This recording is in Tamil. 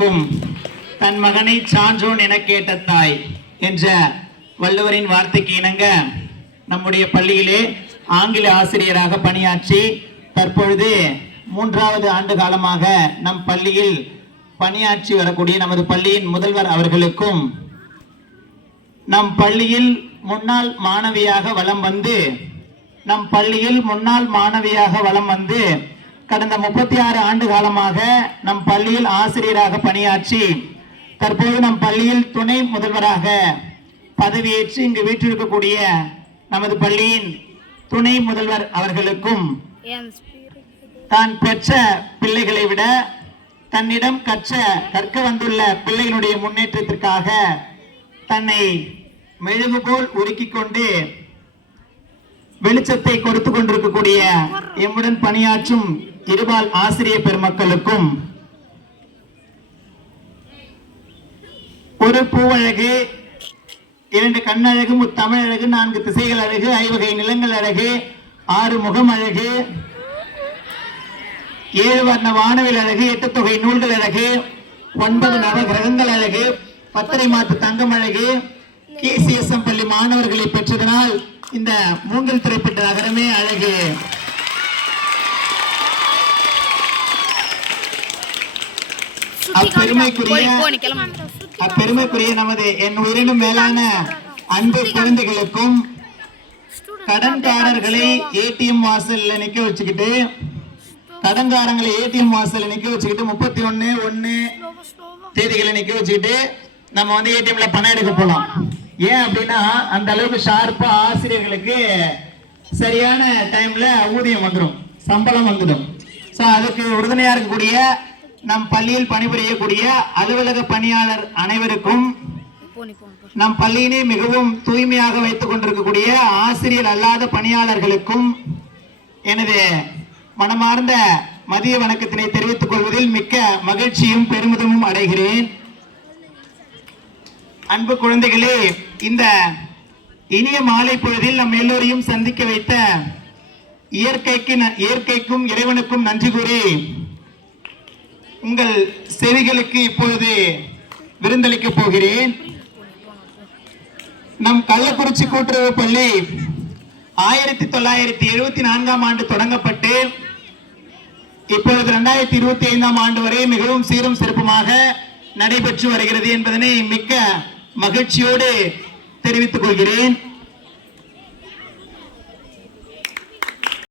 வளர்க்கும் தன் மகனை சான்றோன் என கேட்ட தாய் என்ற வள்ளுவரின் வார்த்தைக்கு இணங்க நம்முடைய பள்ளியிலே ஆங்கில ஆசிரியராக பணியாற்றி தற்பொழுது 3வது ஆண்டு காலமாக நம் பள்ளியில் பணியாற்றி வரக்கூடிய நமது பள்ளியின் முதல்வர் அவர்களுக்கும் நம் பள்ளியில் முன்னாள் மாணவியாக வலம் வந்து கடந்த 36 ஆண்டு காலமாக நம் பள்ளியில் ஆசிரியராக பணியாற்றி தற்போது நம் பள்ளியில் துணை முதல்வராக பதவியேற்று இங்கு வீற்றிருக்கக்கூடிய நமது பள்ளியின் துணை முதல்வர் அவர்களுக்கும் தான் பெற்ற பிள்ளைகளை விட தன்னிடம் கற்க வந்துள்ள பிள்ளைகளுடைய முன்னேற்றத்திற்காக தன்னை மெழுகு போல் உருக்கிக் கொண்டு வெளிச்சத்தை கொடுத்து கொண்டிருக்கக்கூடிய எம்முடன் பணியாற்றும் இருபால் ஆசிரியர் பெருமக்களுக்கும் ஒரு பூவழகு, 2 கண்ணழகு, முத்தமிழழகு, 4 திசைகள் அழகு, 5 வகை நிலங்கள் அழகு, 6 முகம் அழகு, 7 வர்ண வானவில் அழகு, 8 தொகை நூல்கள் அழகு, 9 நவ கிரகங்கள் அழகு, 10 மாத்து தங்கம் அழகு, KCSM பள்ளி மாணவர்களை பெற்றதனால் இந்த மூங்கில் திரைப்பட்ட நகரமே அழகு. அப்பெருமைக்குரிய நமது என் உயிரினும் மேலான அன்பு குழந்தைகளுக்கும் கடன்காரர்களை ஏடிஎம் வாசல்ல நிக்க வச்சுக்கிட்டு 31/1 தேதிகளை நிக்க வச்சுக்கிட்டு நம்ம வந்து ஏடிஎம்ல பணம் எடுக்க போலாம். ஏன் அப்படின்னா அந்த அளவுக்கு ஷார்ப்பா ஆசிரியர்களுக்கு சரியான டைம்ல ஊதியம் வந்துடும், சம்பளம் வந்துடும். ஸோ அதுக்கு உறுதுணையா இருக்கக்கூடிய நம் பள்ளியில் பணிபுரியக்கூடிய அலுவலக பணியாளர் அனைவருக்கும், நம் பள்ளியினை மிகவும் தூய்மையாக வைத்துக் கொண்டிருக்கக்கூடிய ஆசிரியர் அல்லாத பணியாளர்களுக்கும் எனது மனமார்ந்த மதிய வணக்கத்தினை தெரிவித்துக் கொள்வதில் மிக்க மகிழ்ச்சியும் பெருமிதமும் அடைகிறேன். அன்பு குழந்தைகளே, இந்த இனிய மாலை பொழுதில் நம் எல்லோரையும் சந்திக்க வைத்த இயற்கைக்கும் இறைவனுக்கும் நன்றி கூறி உங்கள் செவிகளுக்கு இப்பொழுது விருந்தளிக்க போகிறேன். நம் கள்ளக்குறிச்சி கூட்டுறவு பள்ளி 1974ஆம் ஆண்டு தொடங்கப்பட்டு இப்பொழுது 2025ஆம் ஆண்டு வரை மிகவும் சீரும் சிறப்புமாக நடைபெற்று வருகிறது என்பதனை மிக்க மகிழ்ச்சியோடு தெரிவித்துக் கொள்கிறேன்.